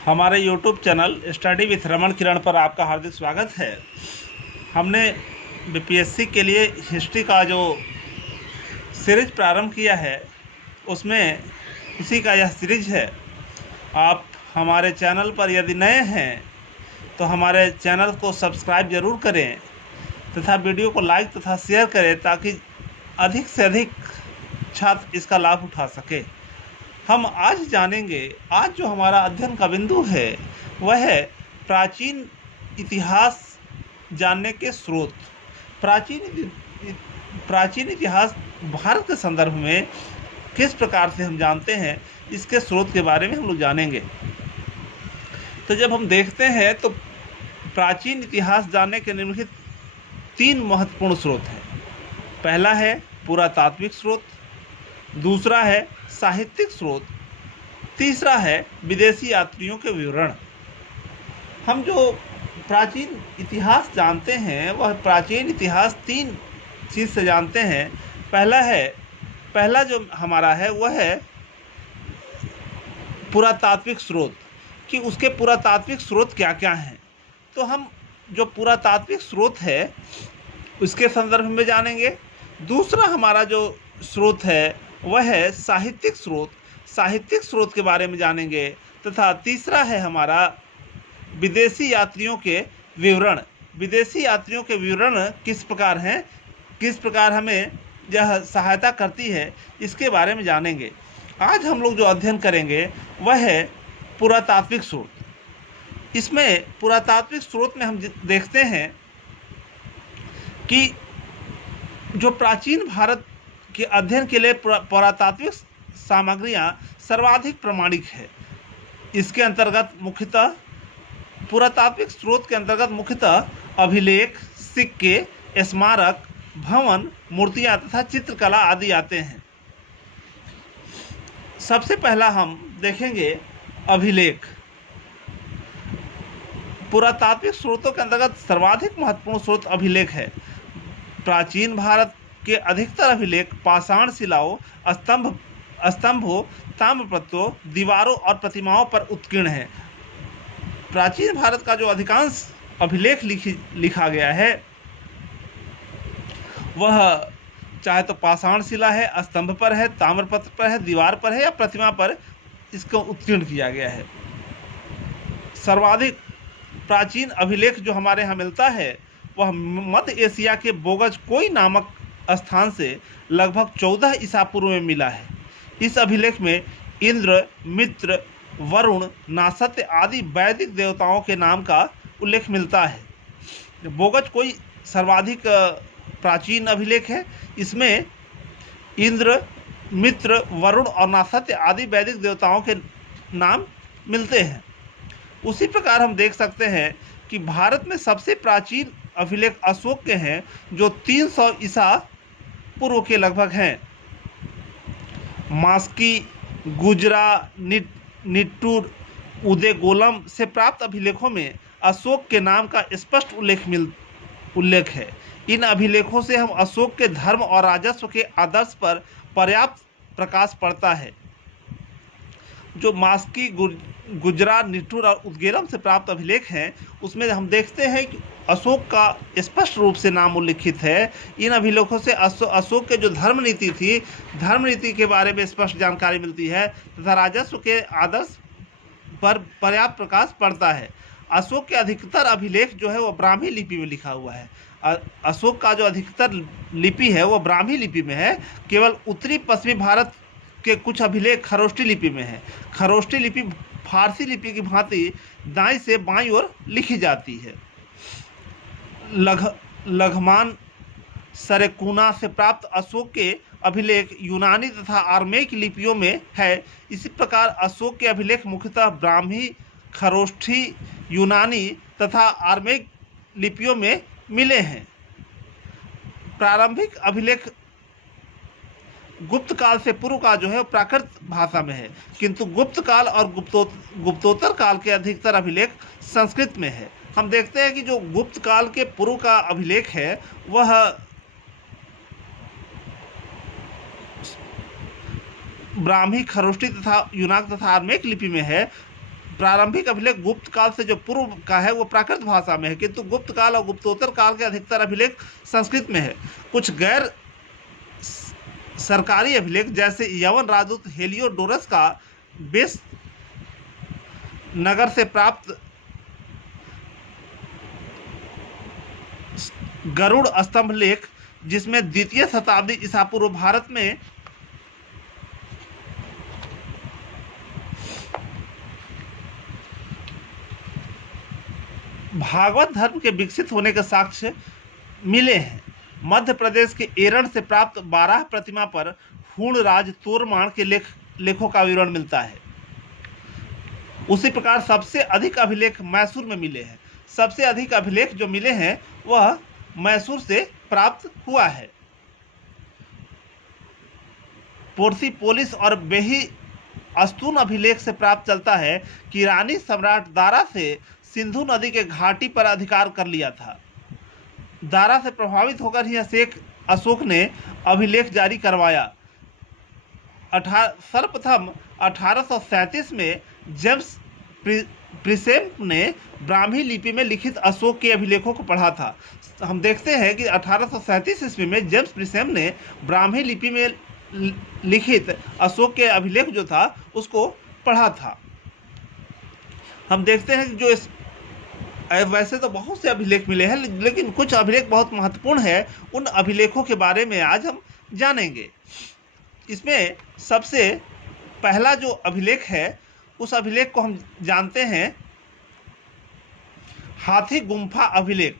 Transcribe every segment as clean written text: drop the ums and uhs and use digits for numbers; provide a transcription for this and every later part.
हमारे YouTube channel study with Raman Kiran पर आपका हार्दिक स्वागत है। हमने बीपीएससी के लिए हिस्ट्री का जो सीरीज प्रारंभ किया है उसमें उसी का यह सीरीज है। आप हमारे चैनल पर यदि नए हैं तो हमारे चैनल को सब्सक्राइब ज़रूर करें तथा वीडियो को लाइक तथा शेयर करें ताकि अधिक से अधिक छात्र इसका लाभ उठा सके। हम आज जानेंगे, आज जो हमारा अध्ययन का बिंदु है वह है प्राचीन इतिहास जानने के स्रोत। प्राचीन इतिहास भारत के संदर्भ में किस प्रकार से हम जानते हैं, इसके स्रोत के बारे में हम लोग जानेंगे। तो जब हम देखते हैं तो प्राचीन इतिहास जानने के निम्नलिखित 3 महत्वपूर्ण स्रोत हैं। पहला है पुरातात्विक स्रोत, दूसरा है साहित्यिक स्रोत, तीसरा है विदेशी यात्रियों के विवरण। हम जो प्राचीन इतिहास जानते हैं वह प्राचीन इतिहास 3 चीज़ से जानते हैं। पहला जो हमारा है वह है पुरातात्विक स्रोत, कि उसके पुरातात्विक स्रोत क्या क्या हैं। तो हम जो पुरातात्विक स्रोत है उसके संदर्भ में जानेंगे। दूसरा हमारा जो स्रोत है वह है साहित्यिक स्रोत, साहित्यिक स्रोत के बारे में जानेंगे। तथा तीसरा है हमारा विदेशी यात्रियों के विवरण। विदेशी यात्रियों के विवरण किस प्रकार हैं, किस प्रकार हमें यह सहायता करती है, इसके बारे में जानेंगे। आज हम लोग जो अध्ययन करेंगे वह है पुरातात्विक स्रोत। इसमें पुरातात्विक स्रोत में हम देखते हैं कि जो प्राचीन भारत के अध्ययन के लिए पुरातात्विक सामग्रियाँ सर्वाधिक प्रमाणिक है। इसके अंतर्गत मुख्यतः पुरातात्विक स्रोत के अंतर्गत मुख्यतः अभिलेख, सिक्के, स्मारक, भवन, मूर्तियाँ तथा चित्रकला आदि आते हैं। सबसे पहला हम देखेंगे अभिलेख। पुरातात्विक स्रोतों के अंतर्गत सर्वाधिक महत्वपूर्ण स्रोत अभिलेख है। प्राचीन भारत के अधिकतर अभिलेख पाषाण शिलाओं, स्तंभों, ताम्रपत्रों, दीवारों और प्रतिमाओं पर उत्कीर्ण हैं। प्राचीन भारत का जो अधिकांश अभिलेख लिखा गया है वह चाहे तो पाषाण शिला है, स्तंभ पर है, ताम्रपत्र पर है, दीवार पर है या प्रतिमा पर इसको उत्कीर्ण किया गया है। सर्वाधिक प्राचीन अभिलेख जो हमारे यहाँ मिलता है वह मध्य एशिया के बोगज कोई नामक स्थान से लगभग 14 ईसा पूर्व में मिला है। इस अभिलेख में इंद्र, मित्र, वरुण, नासत्य आदि वैदिक देवताओं के नाम का उल्लेख मिलता है। बोगज कोई सर्वाधिक प्राचीन अभिलेख है। इसमें इंद्र, मित्र, वरुण और नासत्य आदि वैदिक देवताओं के नाम मिलते हैं। उसी प्रकार हम देख सकते हैं कि भारत में सबसे प्राचीन अभिलेख अशोक के हैं जो 300 ईसा पूर्व के लगभग हैं। मास्की, गुजरा, निट्टूर, उदयगोलम से प्राप्त अभिलेखों में अशोक के नाम का स्पष्ट उल्लेख है। इन अभिलेखों से हम अशोक के धर्म और राजस्व के आदर्श पर पर्याप्त प्रकाश पड़ता है। जो मास्की, गुजरा, निट्टूर और उदगीरम से प्राप्त अभिलेख हैं उसमें हम देखते हैं कि अशोक का स्पष्ट रूप से नाम उल्लिखित है। इन अभिलेखों से अशोक के जो धर्म नीति थी, धर्म नीति के बारे में स्पष्ट जानकारी मिलती है तथा राजस्व के आदर्श पर पर्याप्त प्रकाश पड़ता है। अशोक के अधिकतर अभिलेख जो है वो ब्राह्मी लिपि में लिखा हुआ है। अशोक का जो अधिकतर लिपि है वो ब्राह्मी लिपि में है। केवल उत्तरी पश्चिमी भारत के कुछ अभिलेख खरोष्ठी लिपि में है। खरोष्ठी लिपि फारसी लिपि की भांति दाईं से बाईं ओर लिखी जाती है। लघमान सरेकुना से प्राप्त अशोक के अभिलेख यूनानी तथा आर्मेक लिपियों में है। इसी प्रकार अशोक के अभिलेख मुख्यतः ब्राह्मी, खरोष्ठी, यूनानी तथा आर्मेक लिपियों में मिले हैं। प्रारंभिक अभिलेख गुप्त काल से पूर्व का जो है प्राकृत भाषा में है, किंतु गुप्त काल और गुप्तोत्तर काल के अधिकतर अभिलेख संस्कृत में है। हम देखते हैं कि जो गुप्त काल के पूर्व का अभिलेख है वह ब्राह्मी, खरोष्ठी तथा यूनाक तथा आर्मेक लिपि में है। प्रारंभिक अभिलेख गुप्त काल से जो पूर्व का है वो प्राकृत भाषा में है, किंतु गुप्त काल और गुप्तोत्तर काल के अधिकतर अभिलेख संस्कृत में है। कुछ गैर सरकारी अभिलेख जैसे यवन राजदूत हेलियोडोरस का बेस नगर से प्राप्त गरुड़ स्तंभ लेख, जिसमें द्वितीय शताब्दी ईसा पूर्व भारत में भागवत धर्म के विकसित होने के साक्ष्य मिले हैं। मध्य प्रदेश के एरण से प्राप्त 12 प्रतिमा पर हूणराज तोरमाण के लेखों का विवरण मिलता है। उसी प्रकार सबसे अधिक अभिलेख मैसूर में मिले हैं। सबसे अधिक अभिलेख जो मिले हैं वह मैसूर से प्राप्त हुआ है। पोर्सिपोलिस और बेही अस्तून अभिलेख से प्राप्त चलता है कि रानी सम्राट दारा से सिंधु नदी के घाटी पर अधिकार कर लिया था। दारा से प्रभावित होकर ही अशोक ने अभिलेख जारी करवाया। सर्वप्रथम 1837 में जेम्स प्रिसेप ने ब्राह्मी लिपि में लिखित अशोक के अभिलेखों को पढ़ा था। हम देखते हैं कि 1837 ईस्वी में जेम्स प्रिसेप ने ब्राह्मी लिपि में लिखित अशोक के अभिलेख जो था उसको पढ़ा था। हम देखते हैं कि जो वैसे तो बहुत से अभिलेख मिले हैं, लेकिन कुछ अभिलेख बहुत महत्वपूर्ण है। उन अभिलेखों के बारे में आज हम जानेंगे। इसमें सबसे पहला जो अभिलेख है उस अभिलेख को हम जानते हैं हाथी गुम्फा अभिलेख।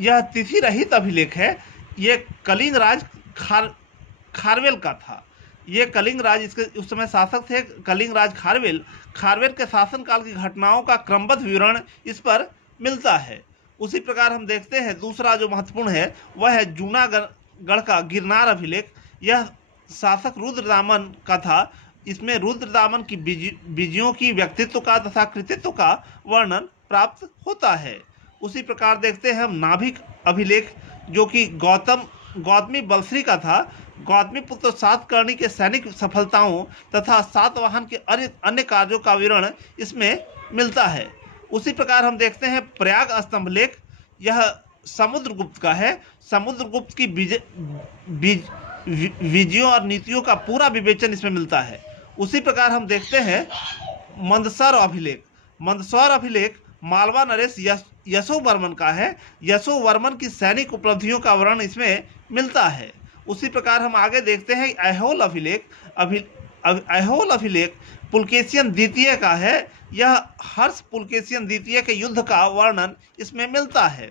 यह तिथि रहित अभिलेख है। ये कलिंग राज खारवेल का था। ये कलिंग राज, इसके उस समय शासक थे कलिंग राज खारवेल के शासनकाल की घटनाओं का क्रमबद्ध विवरण इस पर मिलता है। उसी प्रकार हम देखते हैं दूसरा जो महत्वपूर्ण है वह है जूनागढ़ का गिरनार अभिलेख। यह शासक रुद्रदामन का था। इसमें रुद्रदामन की विजयों की व्यक्तित्व का तथा कृतित्व का वर्णन प्राप्त होता है। उसी प्रकार देखते हैं हम नाभिक अभिलेख, जो कि गौतमी बलश्री का था। गौतमी पुत्र सातकर्णी के सैनिक सफलताओं तथा सातवाहन के अन्य कार्यों का विवरण इसमें मिलता है। उसी प्रकार हम देखते हैं प्रयाग स्तंभ लेख। यह समुद्रगुप्त का है। समुद्रगुप्त की विजयों और नीतियों का पूरा विवेचन इसमें मिलता है। उसी प्रकार हम देखते हैं मंदसौर अभिलेख। मंदसौर अभिलेख मालवा नरेश यशोवर्मन का है। यशोवर्मन की सैनिक उपलब्धियों का वर्णन इसमें मिलता है। उसी प्रकार हम आगे देखते हैं ऐहोल अभिलेख। ऐहोल अभिलेख पुलकेशियन द्वितीय का है। यह हर्ष पुलकेशियन द्वितीय के युद्ध का वर्णन इसमें मिलता है।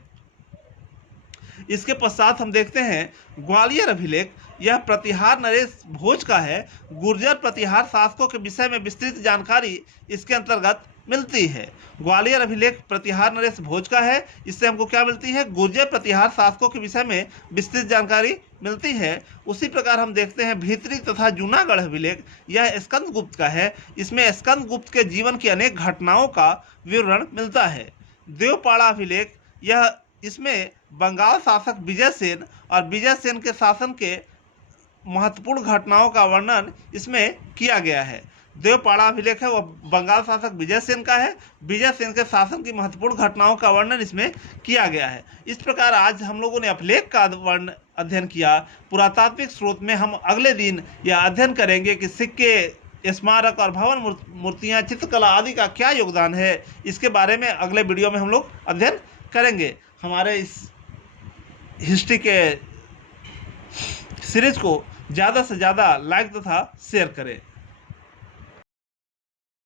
इसके पश्चात हम देखते हैं ग्वालियर अभिलेख। यह प्रतिहार नरेश भोज का है। गुर्जर प्रतिहार शासकों के विषय में विस्तृत जानकारी इसके अंतर्गत मिलती है। ग्वालियर अभिलेख प्रतिहार नरेश भोज का है। इससे हमको क्या मिलती है? गुर्जर प्रतिहार शासकों के विषय में विस्तृत जानकारी मिलती है। उसी प्रकार हम देखते हैं भीतरी तथा जूनागढ़ अभिलेख। यह स्कंदगुप्त का है। इसमें स्कंदगुप्त के जीवन की अनेक घटनाओं का विवरण मिलता है। देवपाड़ा अभिलेख, यह इसमें बंगाल शासक विजयसेन और विजयसेन के शासन के महत्वपूर्ण घटनाओं का वर्णन इसमें किया गया है। देवपाड़ा अभिलेख है वह बंगाल शासक विजयसेन का है। विजयसेन के शासन की महत्वपूर्ण घटनाओं का वर्णन इसमें किया गया है। इस प्रकार आज हम लोगों ने अभिलेख का अध्ययन किया। पुरातात्विक स्रोत में हम अगले दिन यह अध्ययन करेंगे कि सिक्के, स्मारक और भवन मूर्तियाँ, चित्रकला आदि का क्या योगदान है। इसके बारे में अगले वीडियो में हम लोग अध्ययन करेंगे। हमारे इस हिस्ट्री के सीरीज को ज़्यादा से ज़्यादा लाइक तथा शेयर करें।